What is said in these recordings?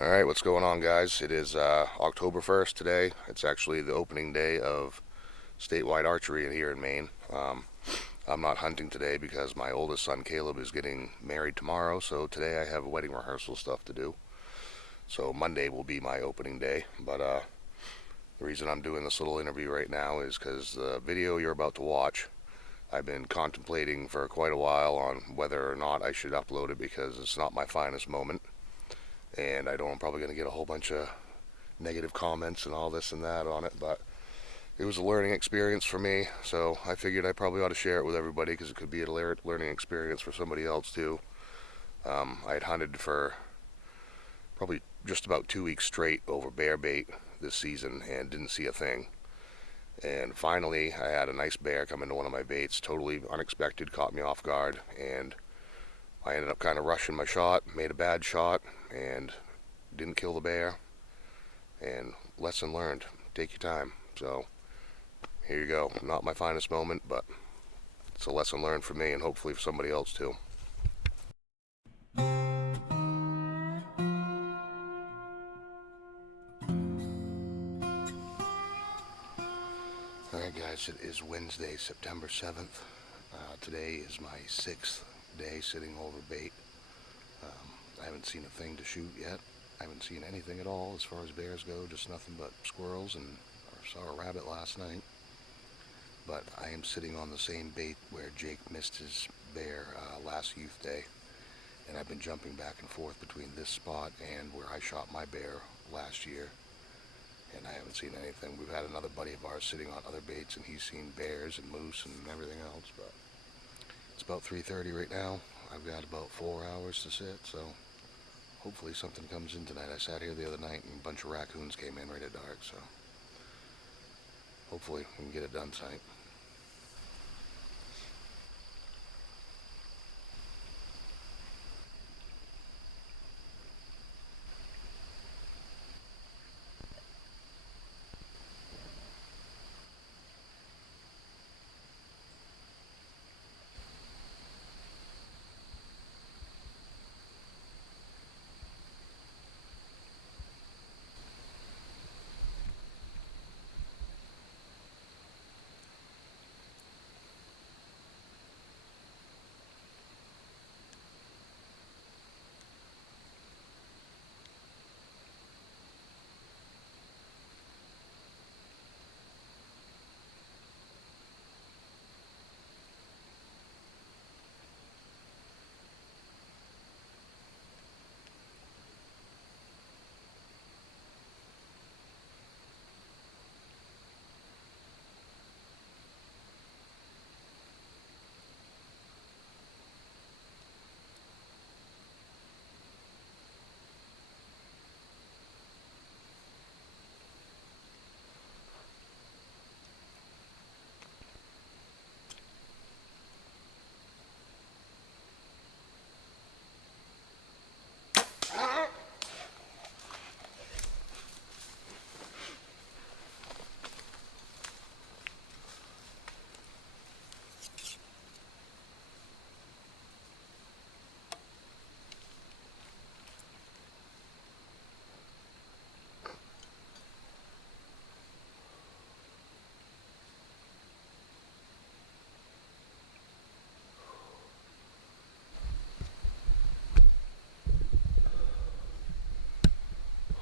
Alright, what's going on, guys? It is October 1st today. It's actually the opening day of statewide archery here in Maine. I'm not hunting today because my oldest son Caleb is getting married tomorrow, so today I have wedding rehearsal stuff to do. So Monday will be my opening day, but the reason I'm doing this little interview right now is because the video you're about to watch, I've been contemplating for quite a while on whether or not I should upload it because it's not my finest moment. And I know I'm probably going to get a whole bunch of negative comments and all this and that on it, but it was a learning experience for me, so I figured I probably ought to share it with everybody because it could be a learning experience for somebody else too. I had hunted for probably just about 2 weeks straight over bear bait this season and didn't see a thing. And finally, I had a nice bear come into one of my baits, totally unexpected, caught me off guard, and I ended up kind of rushing my shot, made a bad shot, and didn't kill the bear. And lesson learned, take your time. So here you go. Not my finest moment, but it's a lesson learned for me and hopefully for somebody else too. Alright guys, it is Wednesday, September 7th. Today is my 6th day sitting over bait. I haven't seen a thing to shoot yet. I haven't seen anything at all as far as bears go, just nothing but squirrels, and I saw a rabbit last night. But I am sitting on the same bait where Jake missed his bear last youth day, and I've been jumping back and forth between this spot and where I shot my bear last year, and I haven't seen anything. We've had another buddy of ours sitting on other baits, and he's seen bears and moose and everything else, but it's about 3:30 right now. I've got about 4 hours to sit, so hopefully something comes in tonight. I sat here the other night and a bunch of raccoons came in right at dark, so hopefully we can get it done tonight.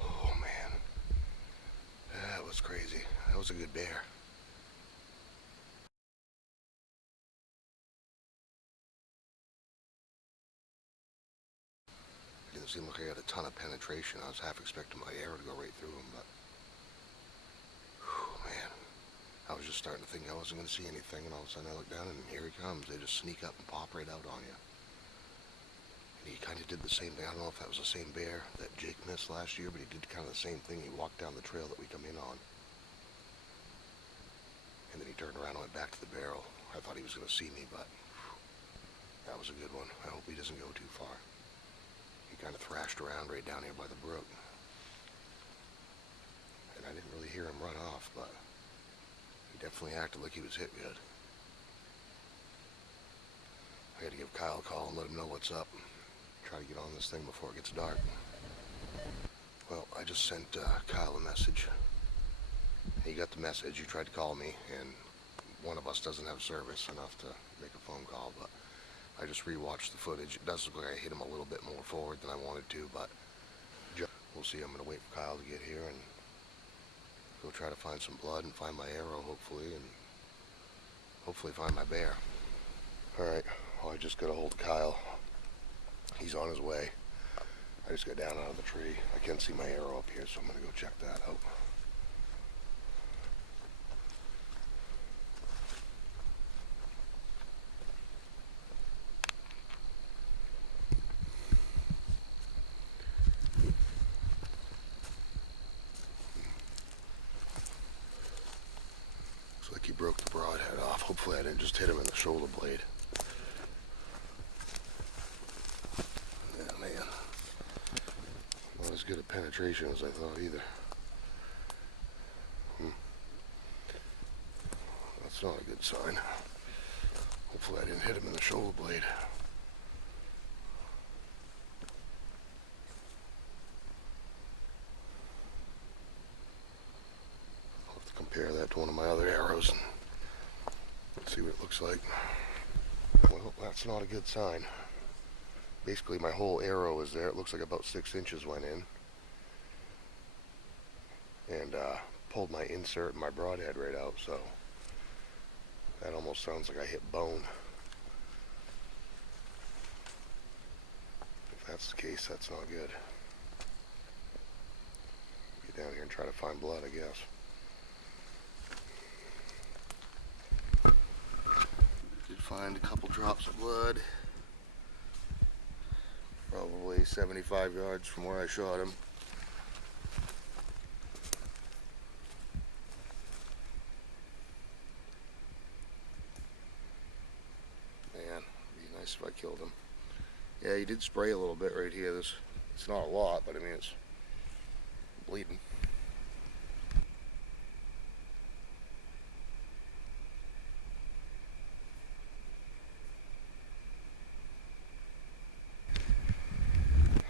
Oh man, that was crazy. That was a good bear. It didn't seem like I got a ton of penetration. I was half expecting my arrow to go right through him, but man, I was just starting to think I wasn't going to see anything, and all of a sudden I look down and here he comes. They just sneak up and pop right out on you. And he kind of did the same thing. I don't know if that was the same bear that Jake missed last year, but he did kind of the same thing. He walked down the trail that we come in on, and then he turned around and went back to the barrel. I thought he was going to see me, but that was a good one. I hope he doesn't go too far. He kind of thrashed around right down here by the brook, and I didn't really hear him run off, but he definitely acted like he was hit good. I got to give Kyle a call and let him know what's up. Try to get on this thing before it gets dark. Well, I just sent Kyle a message. He got the message. He tried to call me, and one of us doesn't have service enough to make a phone call, but I just rewatched the footage. It does look like I hit him a little bit more forward than I wanted to, but we'll see. I'm going to wait for Kyle to get here and go try to find some blood and find my arrow, hopefully, and hopefully find my bear. Alright, well, I just got a hold of Kyle. He's on his way. I just got down out of the tree. I can see my arrow up here, so I'm going to go check that out. Looks like he broke the broadhead off. Hopefully I didn't just hit him in the shoulder blade. Yeah, man. Not as good a penetration as I thought either. That's not a good sign. Hopefully I didn't hit him in the shoulder blade. I'll have to compare that to one of my other arrows and see what it looks like. Well, that's not a good sign. Basically my whole arrow is there. It looks like about 6 inches went in. And pulled my insert and my broadhead right out, so that almost sounds like I hit bone. If that's the case, that's not good. Get down here and try to find blood, I guess. Did find a couple drops of blood. Probably 75 yards from where I shot him. If I killed him. Yeah, he did spray a little bit right here. It's not a lot, but I mean it's bleeding.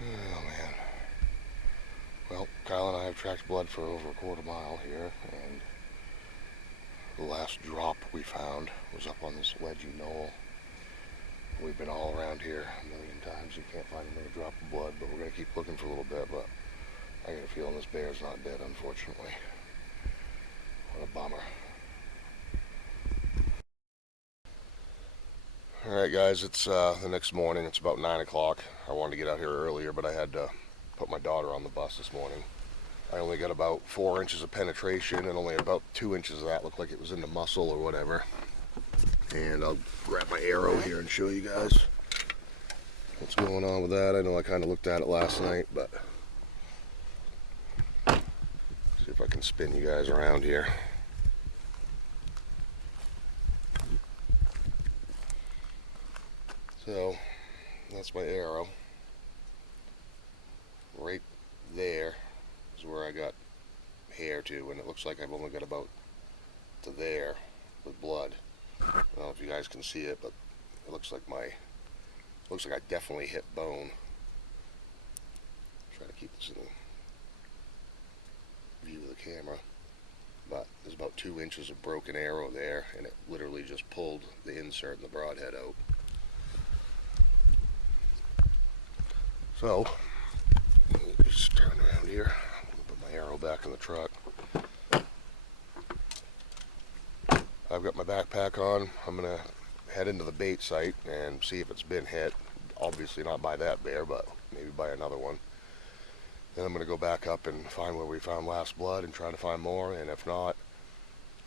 Oh man. Well, Kyle and I have tracked blood for over a quarter mile here, and the last drop we found was up on this ledgy knoll. We've been all around here a million times. You can't find another drop of blood, but we're going to keep looking for a little bit. But I got a feeling this bear's not dead, unfortunately. What a bummer. Alright guys, it's the next morning. It's about 9 o'clock. I wanted to get out here earlier, but I had to put my daughter on the bus this morning. I only got about 4 inches of penetration, and only about 2 inches of that looked like it was in the muscle or whatever. And I'll grab my arrow here and show you guys what's going on with that. I know I kind of looked at it last night, but see if I can spin you guys around here. So that's my arrow. Right there is where I got hair to, and it looks like I've only got about to there with blood. I don't know if you guys can see it, but it looks like I definitely hit bone. Try to keep this in the view of the camera. But there's about 2 inches of broken arrow there, and it literally just pulled the insert and the broadhead out. So, just turn around here. Put my arrow back in the truck. I've got my backpack on. I'm going to head into the bait site and see if it's been hit. Obviously not by that bear, but maybe by another one. Then I'm going to go back up and find where we found last blood and try to find more. And if not,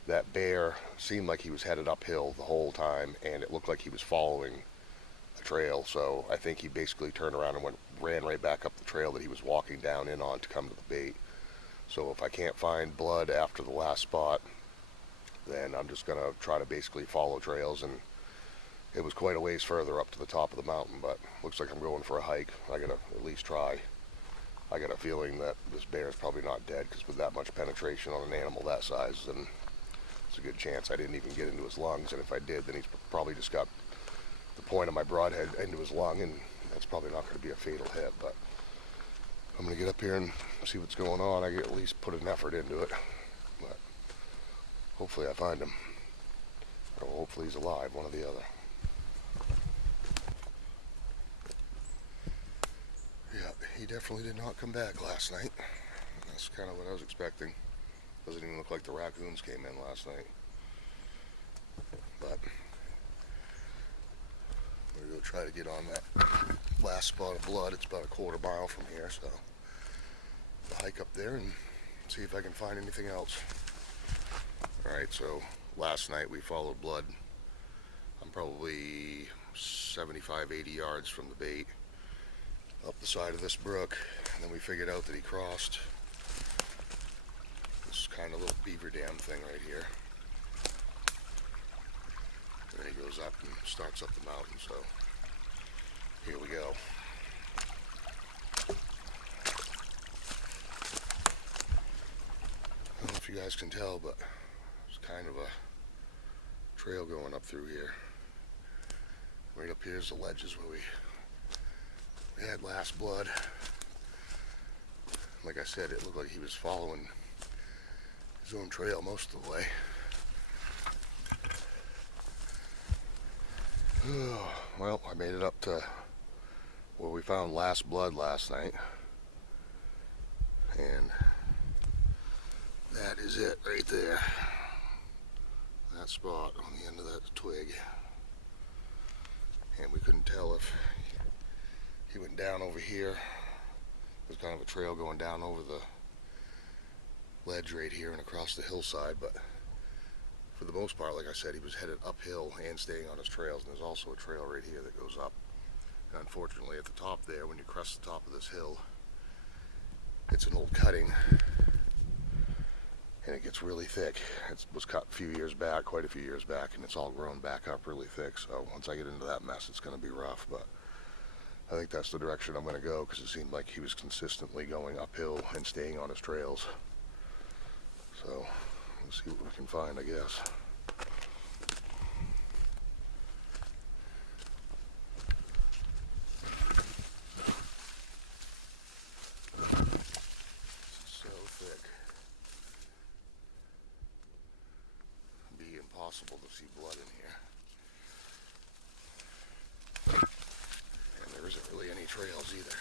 that bear seemed like he was headed uphill the whole time, and it looked like he was following a trail. So I think he basically turned around and ran right back up the trail that he was walking down in on to come to the bait. So if I can't find blood after the last spot, then I'm just going to try to basically follow trails. And it was quite a ways further up to the top of the mountain, but looks like I'm going for a hike. I got to at least try. I got a feeling that this bear is probably not dead, because with that much penetration on an animal that size, then it's a good chance I didn't even get into his lungs. And if I did, then he's probably just got the point of my broadhead into his lung, and that's probably not going to be a fatal hit. But I'm going to get up here and see what's going on. I can at least put an effort into it. But hopefully I find him. Or hopefully he's alive, one or the other. Yeah, he definitely did not come back last night. That's kind of what I was expecting. Doesn't even look like the raccoons came in last night. But we're going to try to get on that last spot of blood. It's about a quarter mile from here, so I'll hike up there and see if I can find anything else. Alright, so last night we followed blood. I'm probably 75, 80 yards from the bait, up the side of this brook, and then we figured out that he crossed this kind of little beaver dam thing right here. And then he goes up and starts up the mountain, so here we go. I don't know if you guys can tell, but there's kind of a trail going up through here. Right up here is the ledges where we had last blood. Like I said, it looked like he was following his own trail most of the way. Well, I made it up to where we found last blood last night, and that is it right there. That spot on the end of that twig. And we couldn't tell if he went down over here. There's kind of a trail going down over the ledge right here and across the hillside, but for the most part, like I said, he was headed uphill and staying on his trails. And there's also a trail right here that goes up. And unfortunately, at the top there, when you crest the top of this hill, it's an old cutting, and it gets really thick. It was cut a few years back, quite a few years back, and it's all grown back up really thick. So once I get into that mess, it's going to be rough. But I think that's the direction I'm going to go, because it seemed like he was consistently going uphill and staying on his trails. So we'll see what we can find, I guess. It's so thick. It'd be impossible to see blood in here. And there isn't really any trails either.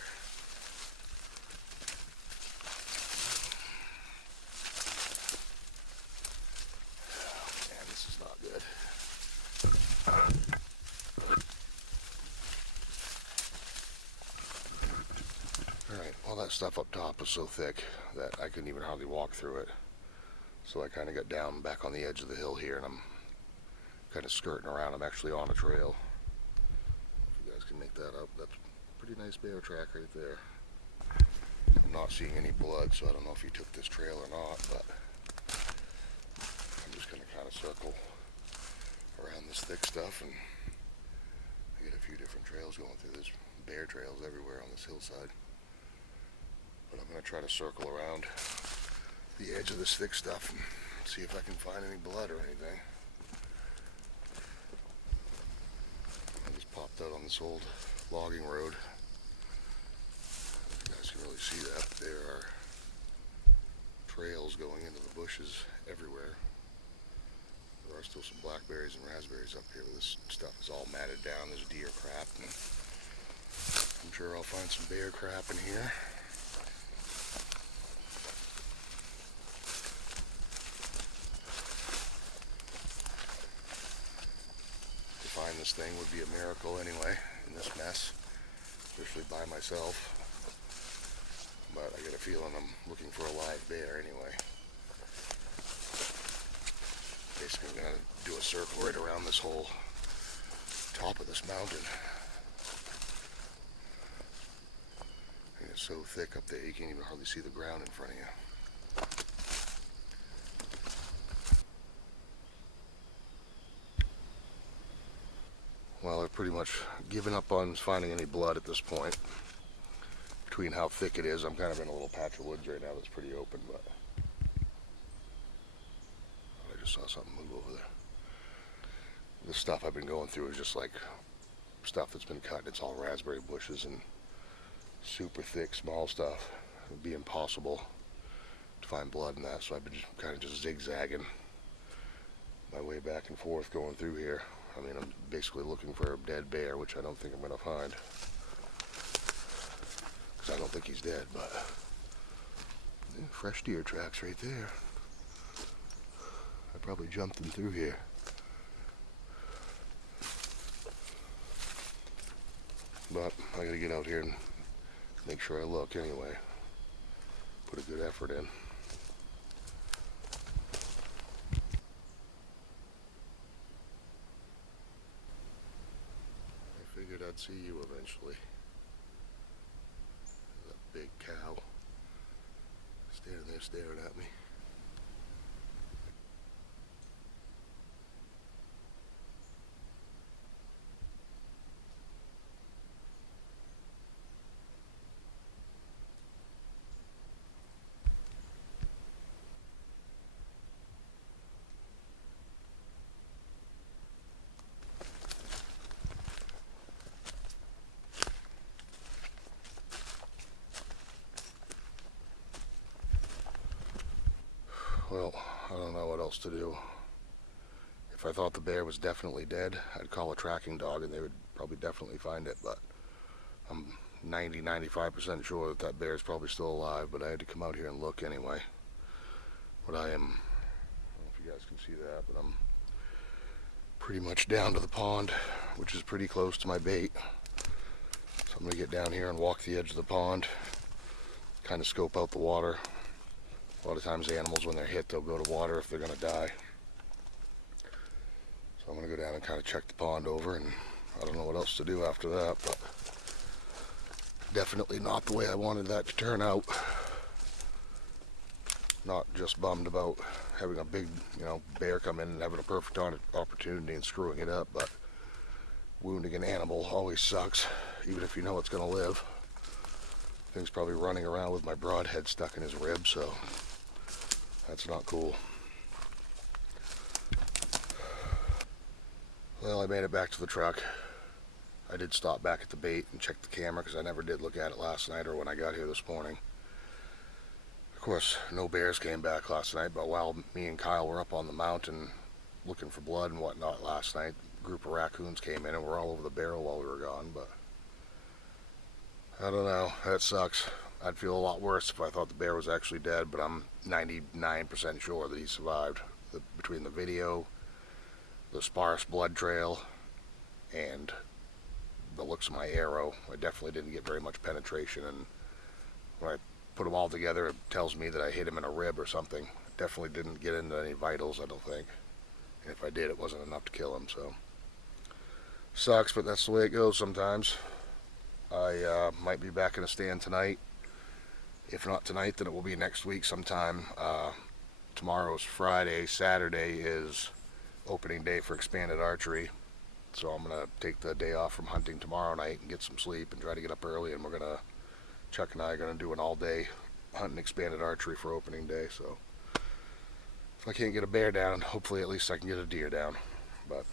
Alright, all that stuff up top was so thick that I couldn't even hardly walk through it. So I kind of got down back on the edge of the hill here, and I'm kind of skirting around. I'm actually on a trail. If you guys can make that up, that's a pretty nice bear track right there. I'm not seeing any blood, so I don't know if he took this trail or not, but I'm just going to kind of circle around this thick stuff, and I get a few different trails going through. There's bear trails everywhere on this hillside. But I'm going to try to circle around the edge of this thick stuff and see if I can find any blood or anything. I just popped out on this old logging road. You guys can really see that. There are trails going into the bushes everywhere. There are still some blackberries and raspberries up here, but this stuff is all matted down. There's deer crap, and I'm sure I'll find some bear crap in here. To find this thing would be a miracle anyway, in this mess, especially by myself. But I get a feeling I'm looking for a live bear anyway. Basically, I'm going to do a circle right around this whole top of this mountain. And it's so thick up there, you can't even hardly see the ground in front of you. Well, I've pretty much given up on finding any blood at this point. Between how thick it is, I'm kind of in a little patch of woods right now that's pretty open, but I just saw something move over there. This stuff I've been going through is just like stuff that's been cut. It's all raspberry bushes and super thick small stuff. it'd be impossible to find blood in that, so I've been kind of just zigzagging my way back and forth going through here. I mean, I'm basically looking for a dead bear, which I don't think I'm going to find, because I don't think he's dead, but yeah, fresh deer tracks right there. I probably jumped them through here. But I gotta get out here and make sure I look anyway. Put a good effort in. I figured I'd see you eventually. That big cow standing there staring at me. Well, I don't know what else to do. If I thought the bear was definitely dead, I'd call a tracking dog and they would probably definitely find it, but I'm 95% sure that that bear is probably still alive, but I had to come out here and look anyway. But I don't know if you guys can see that, but I'm pretty much down to the pond, which is pretty close to my bait. So I'm going to get down here and walk the edge of the pond, kind of scope out the water. A lot of times animals, when they're hit, they'll go to water if they're going to die. So I'm going to go down and kind of check the pond over, and I don't know what else to do after that, but definitely not the way I wanted that to turn out. Not just bummed about having a big, bear come in and having a perfect opportunity and screwing it up, but wounding an animal always sucks, even if you know it's going to live. Thing's probably running around with my broadhead stuck in his rib, so that's not cool. Well, I made it back to the truck. I did stop back at the bait and check the camera because I never did look at it last night or when I got here this morning. Of course, no bears came back last night, but while me and Kyle were up on the mountain looking for blood and whatnot last night, a group of raccoons came in and were all over the barrel while we were gone, but I don't know, that sucks. I'd feel a lot worse if I thought the bear was actually dead, but I'm 99% sure that he survived. Between the video, the sparse blood trail, and the looks of my arrow, I definitely didn't get very much penetration, and when I put them all together, it tells me that I hit him in a rib or something. It definitely didn't get into any vitals, I don't think. And if I did, it wasn't enough to kill him, so sucks, but that's the way it goes sometimes. I might be back in a stand tonight. If not tonight, then it will be next week sometime. Tomorrow's Friday. Saturday is opening day for expanded archery. So I'm going to take the day off from hunting tomorrow night and get some sleep and try to get up early. And Chuck and I are going to do an all-day hunting expanded archery for opening day. So if I can't get a bear down, hopefully at least I can get a deer down. But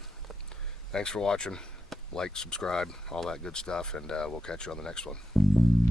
thanks for watching. Like, subscribe, all that good stuff, and we'll catch you on the next one.